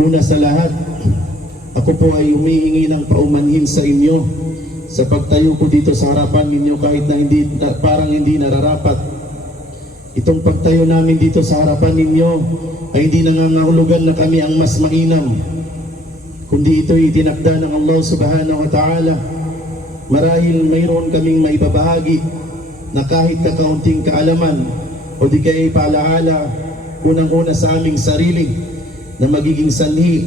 Una sa lahat, ako po ay humihingi ng paumanhin sa inyo sa pagtayo ko dito sa harapan ninyo kahit na parang hindi nararapat. Itong pagtayo namin dito sa harapan ninyo ay hindi nangangahulugan na kami ang mas mainam, kundi ito'y itinakda ng Allah subhanahu wa ta'ala. Marahil mayroon kaming maibabahagi na kahit kakaunting kaalaman o di kaya paalaala unang-una sa aming sarili na magiging sanhi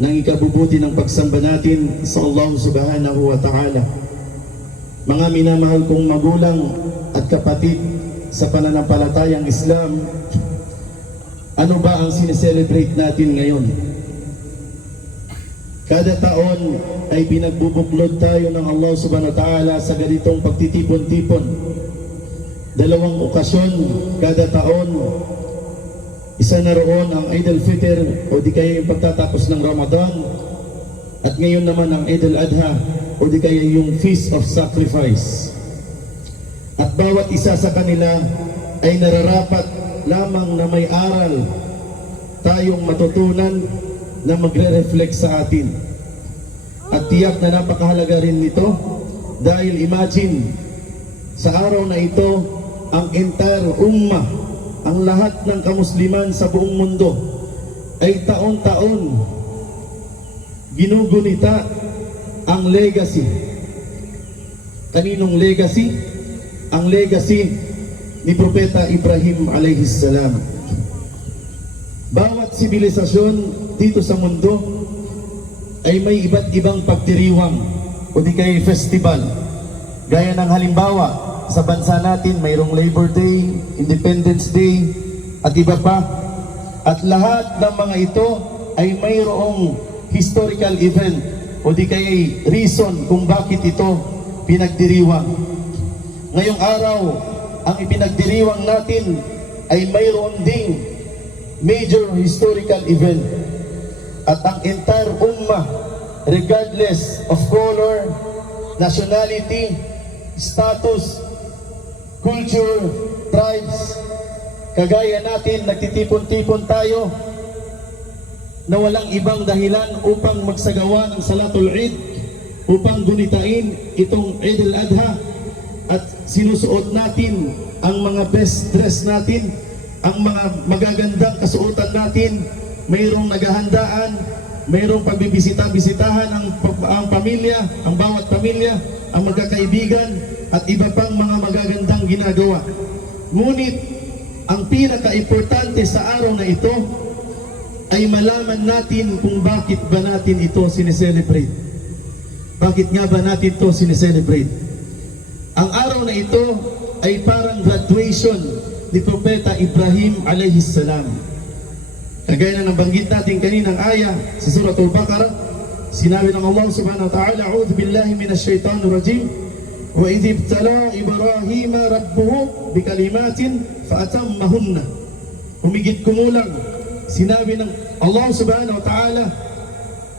ng ikabubuti ng pagsamba natin sa Allah subhanahu wa ta'ala. Mga minamahal kong magulang at kapatid sa pananampalatayang Islam, ano ba ang sineselebrate natin ngayon? Kada taon ay pinagbubuklod tayo ng Allah subhanahu wa ta'ala sa ganitong pagtitipon-tipon. 2 okasyon kada taon. Isa na roon ang Eid al-Fitr o di kaya yung pagtatapos ng Ramadan, at ngayon naman ang Eid al-Adha o di kaya yung Feast of Sacrifice. At bawat isa sa kanila ay nararapat lamang na may aral tayong matutunan na magre-reflect sa atin. At tiyak na napakahalaga rin nito dahil imagine, sa araw na ito ang entire ummah, ang lahat ng kamusliman sa buong mundo ay taon-taon ginugunita ang legacy. Kaninong legacy? Ang legacy ni Propeta Ibrahim alayhis salam. Bawat sibilisasyon dito sa mundo ay may iba't ibang pagdiriwang o di kaya festival. Gaya ng halimbawa, sa bansa natin mayroong Labor Day, Independence Day at iba pa. At lahat ng mga ito ay mayroong historical event o di kaya reason kung bakit ito pinagdiriwang. Ngayong araw, ang ipinagdiriwang natin ay mayroon ding major historical event. At ang entire ummah, regardless of color, nationality, status, culture, tribes, kagaya natin, nagtitipon-tipon tayo na walang ibang dahilan upang magsagawa ng Salatul Eid, upang gunitain itong Eid al-Adha, at sinusuot natin ang mga best dress natin, ang mga magagandang kasuotan natin, mayroong naghahandaan, mayroong pagbibisita-bisitahan ang pamilya, ang bawat pamilya, ang magkakaibigan, at iba pang mga magagandang ginagawa. Ngunit ang pinaka-importante sa araw na ito ay malaman natin kung bakit ba natin ito sineselebrate. Bakit nga ba natin ito sineselebrate? Ang araw na ito ay parang graduation ni Propeta Ibrahim alayhis salam. Kagaya na nabanggit natin kaninang aya sa Suratul Baqarah, sinabi ng Allah subhanahu wa ta'ala, "A'udhu billahi minash shaitanir rajim. Wa idh ibtala Ibrahim rabbuhu bikalimatin fa'atammahunna." Humigit kumulang, sinabi ng Allah subhanahu wa ta'ala,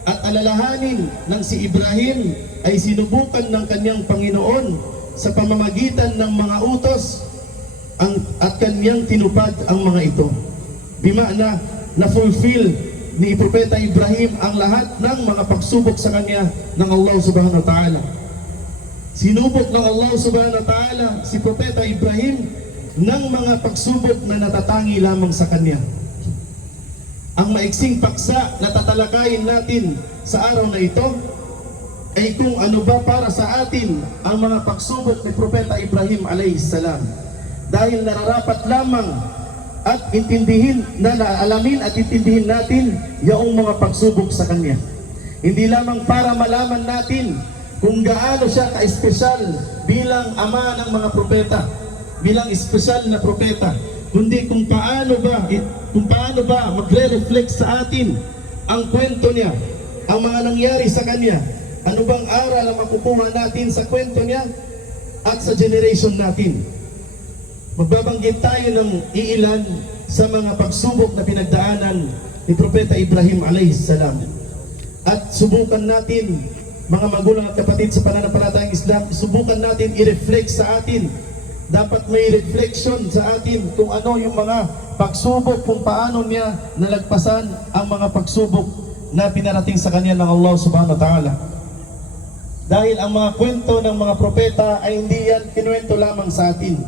at alalahanin ng si Ibrahim ay sinubukan ng kanyang Panginoon sa pamamagitan ng mga utos at kanyang tinupad ang mga ito. Bima'na, na-fulfill ni Propeta Ibrahim ang lahat ng mga pagsubok sa kanya ng Allah subhanahu wa ta'ala. Sinubok ng Allah subhanahu wa ta'ala si Propeta Ibrahim ng mga pagsubok na natatangi lamang sa kanya. Ang maiksing paksa na tatalakayin natin sa araw na ito ay kung ano ba para sa atin ang mga pagsubok ni Propeta Ibrahim alayhis salam. Dahil nararapat lamang at intindihin na alamin at intindihin natin yung mga pagsubok sa kanya. Hindi lamang para malaman natin kung gaano siya ka-espesyal bilang ama ng mga propeta, bilang espesyal na propeta, kundi kung paano ba magre-reflect sa atin ang kwento niya, ang mga nangyari sa kanya, ano bang aral ang makukuha natin sa kwento niya at sa generation natin. Magbabanggit tayo ng iilan sa mga pagsubok na pinagdaanan ni Propeta Ibrahim alayhis salam. At subukan natin, mga magulang at kapatid sa pananampalatayang Islam, subukan natin i-reflect sa atin. Dapat may reflection sa atin kung ano yung mga pagsubok, kung paano niya nalagpasan ang mga pagsubok na pinarating sa kanya ng Allah subhanahu wa ta'ala. Dahil ang mga kwento ng mga propeta ay hindi yan kinuwento lamang sa atin.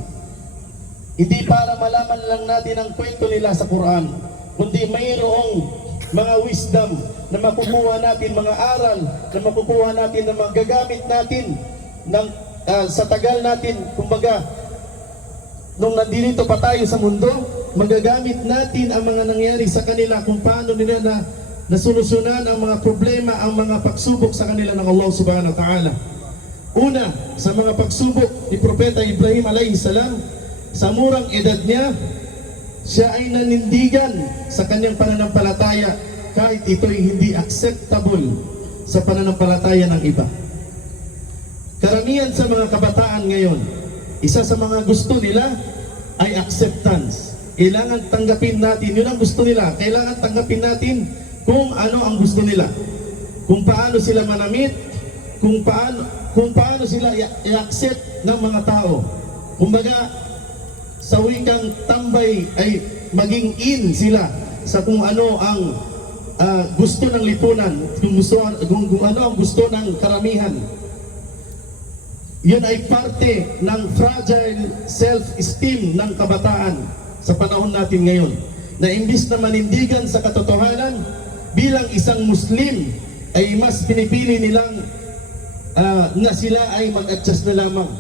Hindi para malaman lang natin ang kwento nila sa Quran, kundi mayroong mga wisdom na makukuha natin, mga aral na makukuha natin, na magagamit natin ng, sa tagal natin. Kumbaga, nung nandito pa tayo sa mundo, magagamit natin ang mga nangyari sa kanila, kung paano nila nasolusyonan ang mga problema, ang mga pagsubok sa kanila ng Allah subhanahu wa ta'ala. Una, sa mga pagsubok ni Propeta Ibrahim alayhi salam, sa murang edad niya, siya ay nanindigan sa kanyang pananampalataya kahit ito'y hindi acceptable sa pananampalataya ng iba. Karamihan sa mga kabataan ngayon, isa sa mga gusto nila ay acceptance. Kailangan tanggapin natin, yun ang gusto nila. Kailangan tanggapin natin kung ano ang gusto nila, kung paano sila manamit, kung paano sila i-accept ng mga tao. Kumbaga, sa wikang tambay ay maging in sila sa kung ano ang gusto ng lipunan, kung ano ang gusto ng karamihan. Yun ay parte ng fragile self-esteem ng kabataan sa panahon natin ngayon, na imbis na manindigan sa katotohanan, bilang isang Muslim ay mas pinipili nilang na sila ay mag-adjust na lamang.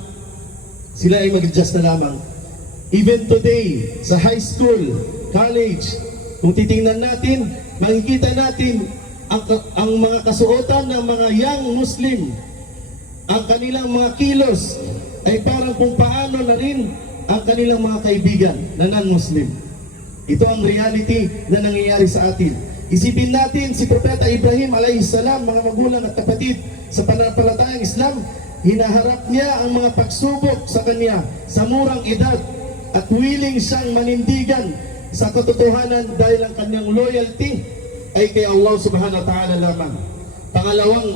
Sila ay mag-adjust na lamang. Even today, sa high school, college, kung titingnan natin, makikita natin ang mga kasuotan ng mga young Muslim. Ang kanilang mga kilos ay parang kung paano na rin ang kanilang mga kaibigan na non-Muslim. Ito ang reality na nangyayari sa atin. Isipin natin si Propeta Ibrahim alayhi salam, mga magulang at kapatid sa pananampalatayang Islam, hinaharap niya ang mga pagsubok sa kanya sa murang edad at willing siyang manindigan sa katotohanan dahil ang kanyang loyalty ay kay Allah subhanahu wa ta'ala lamang. Pangalawang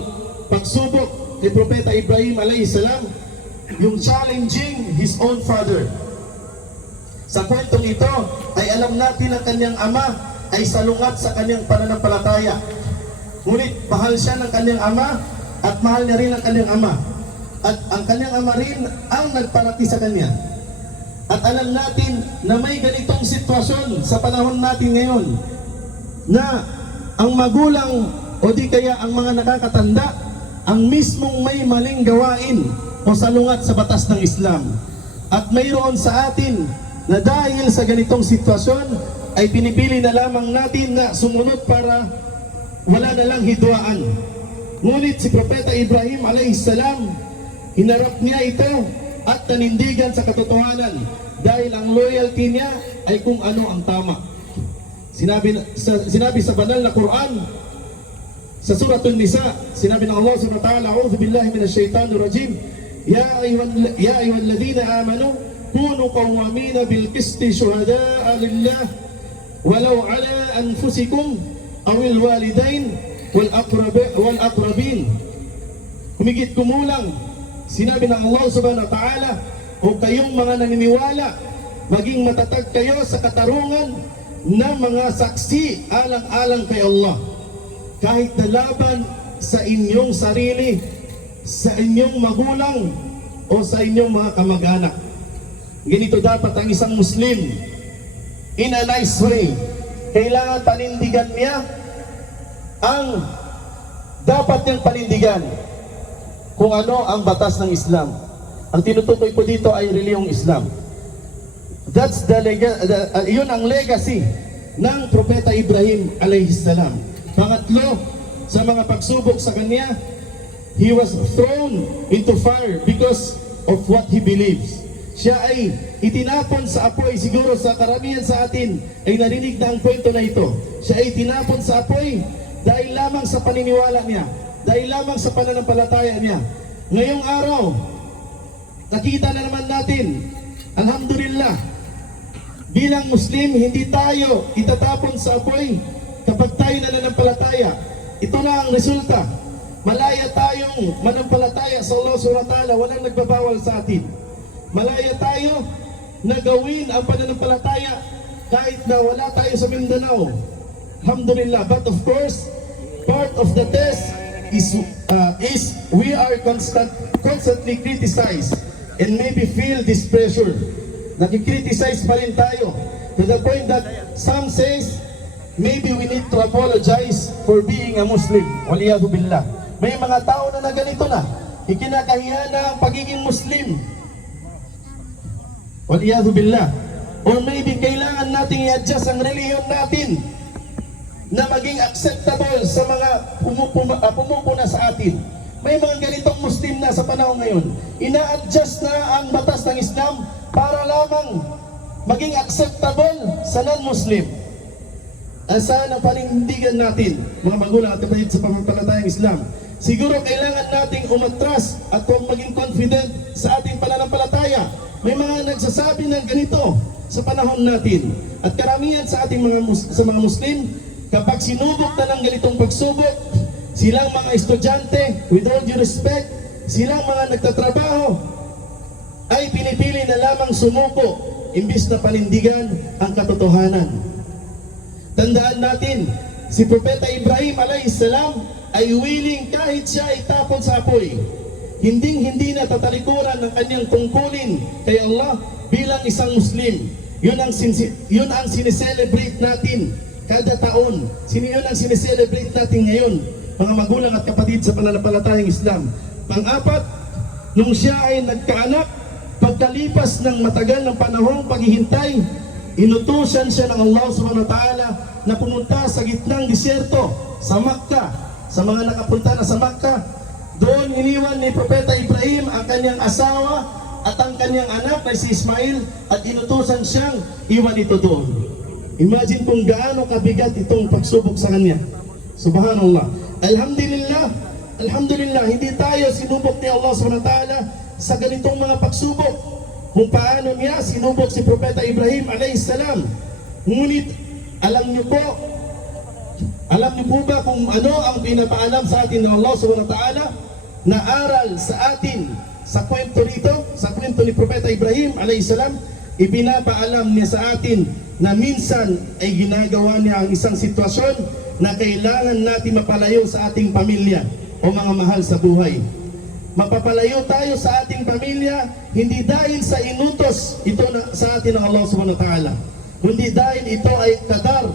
pagsubok ni Propeta Ibrahim alayhi salam, yung challenging his own father. Sa kwentong ito ay alam natin ang kanyang ama ay salungat sa kanyang pananampalataya. Ngunit mahal siya ng kanyang ama at mahal niya rin ang kanyang ama. At ang kanyang ama rin ang nagparati sa kanya. At alam natin na may ganitong sitwasyon sa panahon natin ngayon, na ang magulang o di kaya ang mga nakakatanda ang mismong may maling gawain o salungat sa batas ng Islam. At mayroon sa atin na dahil sa ganitong sitwasyon ay pinipili na lamang natin na sumunod para wala na lang hidwaan. Ngunit si Propeta Ibrahim alayhi salam, hinarap niya ito at nanindigan sa katotohanan dahil ang loyalty niya ay kung ano ang tama. Sinabi sa banal na Quran, sa Suratul Nisa, sinabi ng Allah subhanahu wa ta'ala, "A'udhu billahi minash shaitanir rajim, ya ayyuhalladhina amanu kunu qawwamina bil qisti shuhada'a lillah walau ala anfusikum awil walidain wal aqrabin." Humigit kumulang, sinabi ng Allah subhanahu wa ta'ala, o kayong mga naniniwala, maging matatag kayo sa katarungan ng mga saksi alang-alang kay Allah, kahit nalaban sa inyong sarili, sa inyong magulang o sa inyong mga kamag-anak. Ganito dapat ang isang Muslim. In a nice way, kailangan panindigan niya ang dapat niyang panindigan kung ano ang batas ng Islam. Ang tinutukoy po dito ay reliyong Islam. That's yun ang legacy ng Propeta Ibrahim alayhi salam. Pangatlo, sa mga pagsubok sa kanya, he was thrown into fire because of what he believes. Siya ay itinapon sa apoy. Siguro sa karamihan sa atin ay narinig na ang kwento na ito. Siya ay itinapon sa apoy dahil lamang sa paniniwala niya, dahil lamang sa pananampalataya niya. Ngayong araw, nakita na naman natin, alhamdulillah, bilang Muslim, hindi tayo itatapon sa apoy kapag tayo nananampalataya. Ito na ang resulta. Malaya tayong manampalataya sa Allah subhanahu wa ta'ala, walang nagbabawal sa atin. Malaya tayo na gawin ang pananampalataya kahit na wala tayo sa Mindanao. Alhamdulillah. But of course, part of the test is we are constantly criticized and maybe feel this pressure. Nakikriticize pa rin tayo to the point that some says maybe we need to apologize for being a Muslim. Waliyadu billah. May mga tao na ganito na. Ikinakahiya na ang pagiging Muslim. Waliyadu billah. Or maybe kailangan nating i-adjust ang reliyon natin na maging acceptable sa mga pumupuna sa atin. May mga ganitong Muslim na sa panahon ngayon. Ina-adjust na ang batas ng Islam para lamang maging acceptable sa non-Muslim. Saan ang panindigan natin, mga magulang at kapatid sa pamampalatayang Islam? Siguro kailangan nating umatras at huwag maging confident sa ating pananampalataya. May mga nagsasabi ng ganito sa panahon natin. At karamihan sa ating mga Muslim, kapag sinubok na ng ganitong pagsubok, silang mga estudyante, with all due respect, silang mga nagtatrabaho, ay pinipili na lamang sumuko, imbis na panindigan ang katotohanan. Tandaan natin, si Propeta Ibrahim alayhisalam ay willing kahit siya itapon sa apoy. Hindi na tatalikuran ng kanyang tungkulin kay Allah bilang isang Muslim. Yun ang sineselebrate natin kada taon. Yun ang sineselebrate natin ngayon, mga magulang at kapatid sa pananampalatayang Islam. Pang-apat, nung siya ay nagkaanak, pagkalipas ng matagal ng panahong paghihintay, inutusan siya ng Allah subhanahu wa ta'ala na pumunta sa gitnang disyerto sa Makkah. Sa mga nakapunta na sa Makkah, doon iniwan ni Propeta Ibrahim ang kanyang asawa at ang kanyang anak na si Ismail at inutusan siyang iwan ito doon. Imagine kung gaano kabigat itong pagsubok sa kanya. Subhanallah. Alhamdulillah, hindi tayo sinubok ni Allah subhanahu wa ta'ala sa ganitong mga pagsubok. Kung paano niya sinubok si Propeta Ibrahim alayhisalam. Ngunit, alam niyo po ba kung ano ang pinapaalam sa atin ng Allah subhanahu wa ta'ala na aral sa atin sa kwento nito, sa kwento ni Propeta Ibrahim alayhisalam? Ipinapaalam niya sa atin na minsan ay ginagawa niya ang isang sitwasyon na kailangan natin mapalayo sa ating pamilya o mga mahal sa buhay. Mapapalayo tayo sa ating pamilya hindi dahil sa inutos ito sa atin ng Allah subhanahu wa ta'ala, kundi dahil ito ay kadar,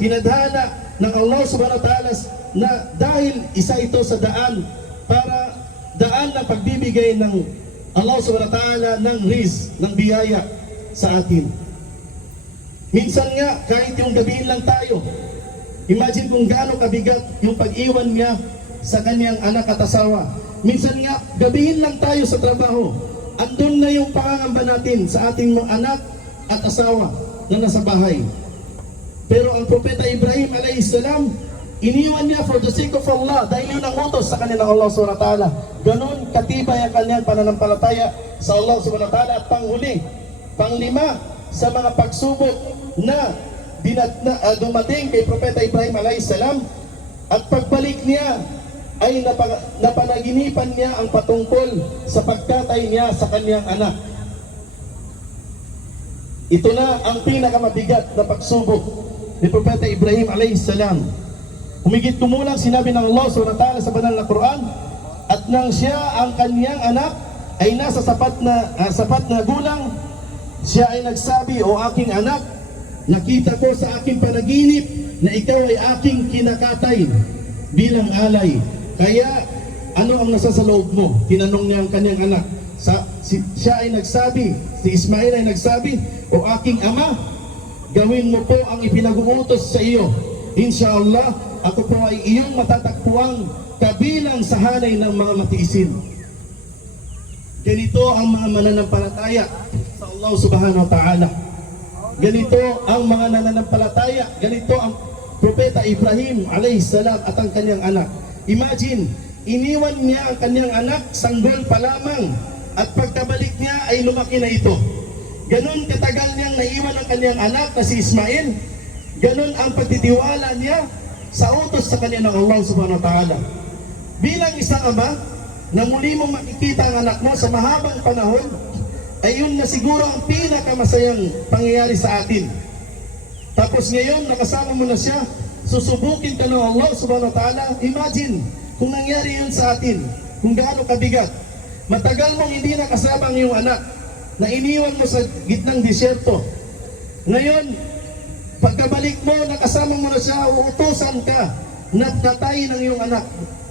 tinadhana ng Allah subhanahu wa ta'ala na dahil isa ito sa daan ng pagbibigay ng Allah subhanahu wa ta'ala ng rizq, ng biyaya sa atin. Minsan nga, kahit yung gabihin lang tayo, imagine kung gaano kabigat yung pag-iwan niya sa kanyang anak at asawa. Minsan nga, gabihin lang tayo sa trabaho, andun na yung pangangamba natin sa ating mga anak at asawa na nasa bahay. Pero ang Propeta Ibrahim alayhisalam, iniwan niya for the sake of Allah dahil yun ang utos sa kanilang Allah subhanahu wa ta'ala. Ganon katibay ang kanyang pananampalataya sa Allah subhanahu wa ta'ala. At panghuli, panglima, sa mga pagsubok na dumating kay Propeta Ibrahim alayhisalam, at pagbalik niya ay napanaginipan niya ang patungkol sa pagkatay niya sa kanyang anak. Ito na ang pinakamabigat na pagsubok ni Propeta Ibrahim alayhisalam. Humigit kumulang sinabi ng Allah subhanahu wa ta'ala sa banal na Quran, at nang siya ang kanyang anak ay nasa sapat na gulang, siya ay nagsabi, "O aking anak, nakita ko sa aking panaginip na ikaw ay aking kinakatay bilang alay. Kaya ano ang nasa sa loob mo?" Tinanong niya ang kanyang anak. Siya ay nagsabi, si Ismail ay nagsabi, "O aking ama, gawin mo po ang ipinag-uutos sa iyo. Inshallah, ako po ay iyong matatagpuang kabilang sa hanay ng mga matiisin." Ganito ang mga mananampalataya sa Allah subhanahu wa ta'ala. Ganito ang mga nananampalataya. Ganito ang Propeta Ibrahim alayhisalam at ang kanyang anak. Imagine, iniwan niya ang kanyang anak, sanggol pa lamang, at pagkabalik niya ay lumaki na ito. Ganon katagal niyang naiwan ang kanyang anak na si Ismail. Ganon ang pagtitiwala niya sa utos sa kanya ng Allah subhanahu wa ta'ala. Bilang isang ama, na muli mong makikita ang anak mo sa mahabang panahon, ay yun na siguro ang pinakamasayang pangyayari sa atin. Tapos ngayon, nakasama mo na siya susubukin ka ng Allah subhanahu wa ta'ala. Imagine, kung nangyari yun sa atin, kung gaano kabigat. Matagal mong hindi nakasama ang iyong anak, na iniwan mo sa gitnang disyerto. Ngayon, pagkabalik mo, nakasama mo na siya, uutusan ka na patayin ang iyong anak.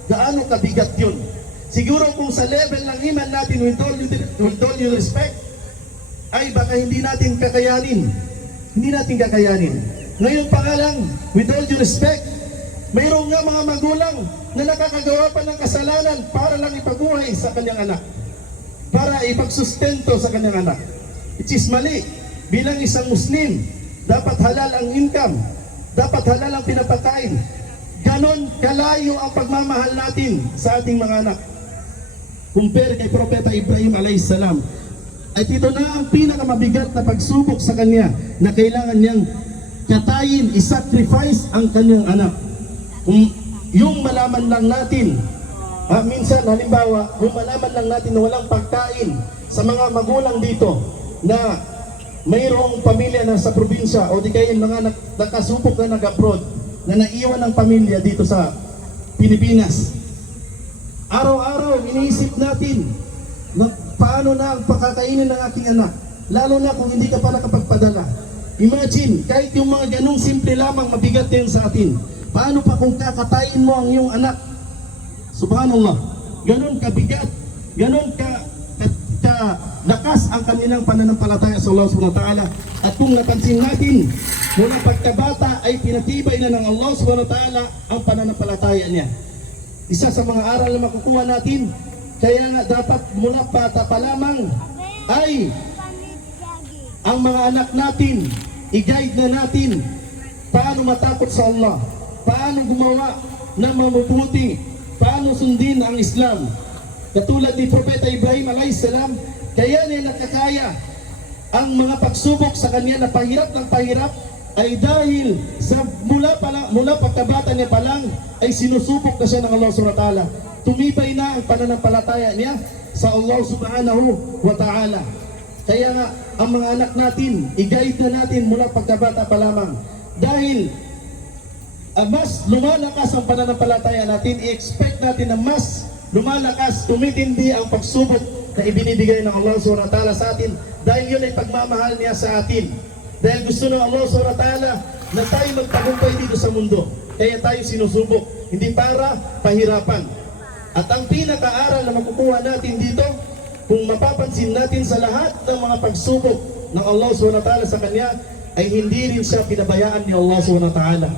Gaano kabigat yun? Siguro kung sa level ng iman natin, with all due respect, ay baka hindi natin kakayanin. Hindi natin kakayanin. Ngayon pa nga lang, with all due respect, mayroong nga mga magulang na nakakagawa pa ng kasalanan para lang ipabuhay sa kanyang anak, para ipagsustento sa kanyang anak. Which is mali. Bilang isang Muslim, dapat halal ang income, dapat halal ang pinapakain. Ganon kalayo ang pagmamahal natin sa ating mga anak. Compare kay Propeta Ibrahim a.s. At ito na ang pinakamabigat na pagsubok sa kanya, na kailangan niyang katayin, isacrifice ang kanyang anak. Kung yung malaman lang natin, minsan halimbawa, kung malaman lang natin na walang pagkain sa mga magulang dito, na mayroong pamilya na sa probinsya, o di kaya yung mga nakasubok na nag-abroad, na naiwan ng pamilya dito sa Pilipinas. Araw-araw iniisip natin na paano na ang pakakainin ng aking anak, lalo na kung hindi ka pa nakapagpadala. Imagine, kahit yung mga ganung simple lamang, mabigat din sa atin. Paano pa kung kakatayin mo ang iyong anak? Subhanallah, ganun kabigat, ganun lakas ang kanilang pananampalataya sa Allah subhanahu wa ta'ala. At kung napansin natin, mula pagkabata ay pinatibay na ng Allah subhanahu wa ta'ala ang pananampalataya niya. Isa sa mga aral na makukuha natin, kaya nga dapat mula bata pa lamang ay ang mga anak natin, i-guide na natin paano matakot sa Allah, paano gumawa ng mabubuti, paano sundin ang Islam. Katulad ni Propeta Ibrahim a.s., kaya niya nakakaya ang mga pagsubok sa kanya na pahirap ng pahirap, ay dahil sa mula pagkabata niya pa lang ay sinusubok na siya ng Allah subhanahu wa ta'ala. Tumibay na ang pananampalataya niya sa Allah subhanahu wa ta'ala. Kaya nga, ang mga anak natin, i-guide na natin mula pagkabata pa lamang. Dahil mas lumalakas ang pananampalataya natin, i-expect natin na mas lumalakas, tumitindi ang pagsubok na ibinibigay ng Allah subhanahu wa ta'ala sa atin. Dahil yun ay pagmamahal niya sa atin. Dahil gusto ng Allah subhanahu wa ta'ala na tayo magtagumpay dito sa mundo. Kaya tayo sinusubok, hindi para pahirapan. At ang pinaka-aral na makukuha natin dito, kung mapapansin natin sa lahat ng mga pagsubok ng Allah subhanahu wa ta'ala sa kanya, ay hindi rin siya pinabayaan ni Allah subhanahu wa ta'ala.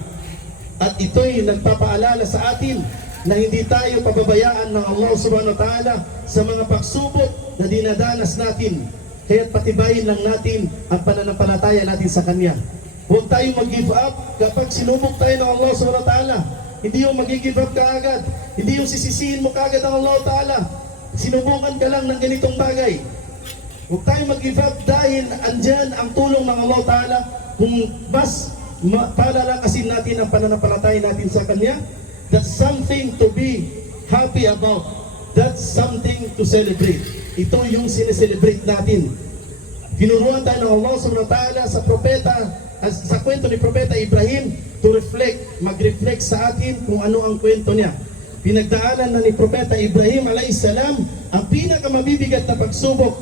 At ito'y nagpapaalala sa atin na hindi tayo pababayaan ng Allah subhanahu wa ta'ala sa mga pagsubok na dinadanas natin. Kaya patibayin lang natin ang pananampalataya natin sa Kanya. Huwag tayong mag-give up kapag sinubok tayo ng Allah subhanahu wa ta'ala. Hindi yung mag-give up ka agad. Hindi yung sisisihin mo kaagad ng Allah ta'ala. Sinubukan ka lang ng ganitong bagay. Huwag tayong mag-give up dahil andyan ang tulong ng Allah ta'ala. Kung mas palalakasin natin ang pananampalataya natin sa Kanya, that's something to be happy about. That's something to celebrate. Ito yung sineselebrate natin. Tinuruan tayo ng Allah subhanahu wa ta'ala sa propeta, sa kwento ni Propeta Ibrahim, to reflect, mag-reflect sa atin kung ano ang kwento niya. Pinagdaanan na ni Propeta Ibrahim a.s. ang pinakamabibigat na pagsubok.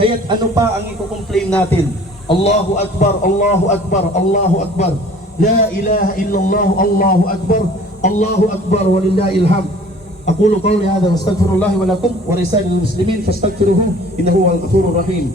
Kaya't ano pa ang i-complain natin? Allahu Akbar, Allahu Akbar, Allahu Akbar. La ilaha illallah, Allahu Akbar, Allahu Akbar, walillahil hamd. أقول قولي هذا واستغفر الله ولكم ولسائر المسلمين فاستغفروه إنه هو الغفور الرحيم.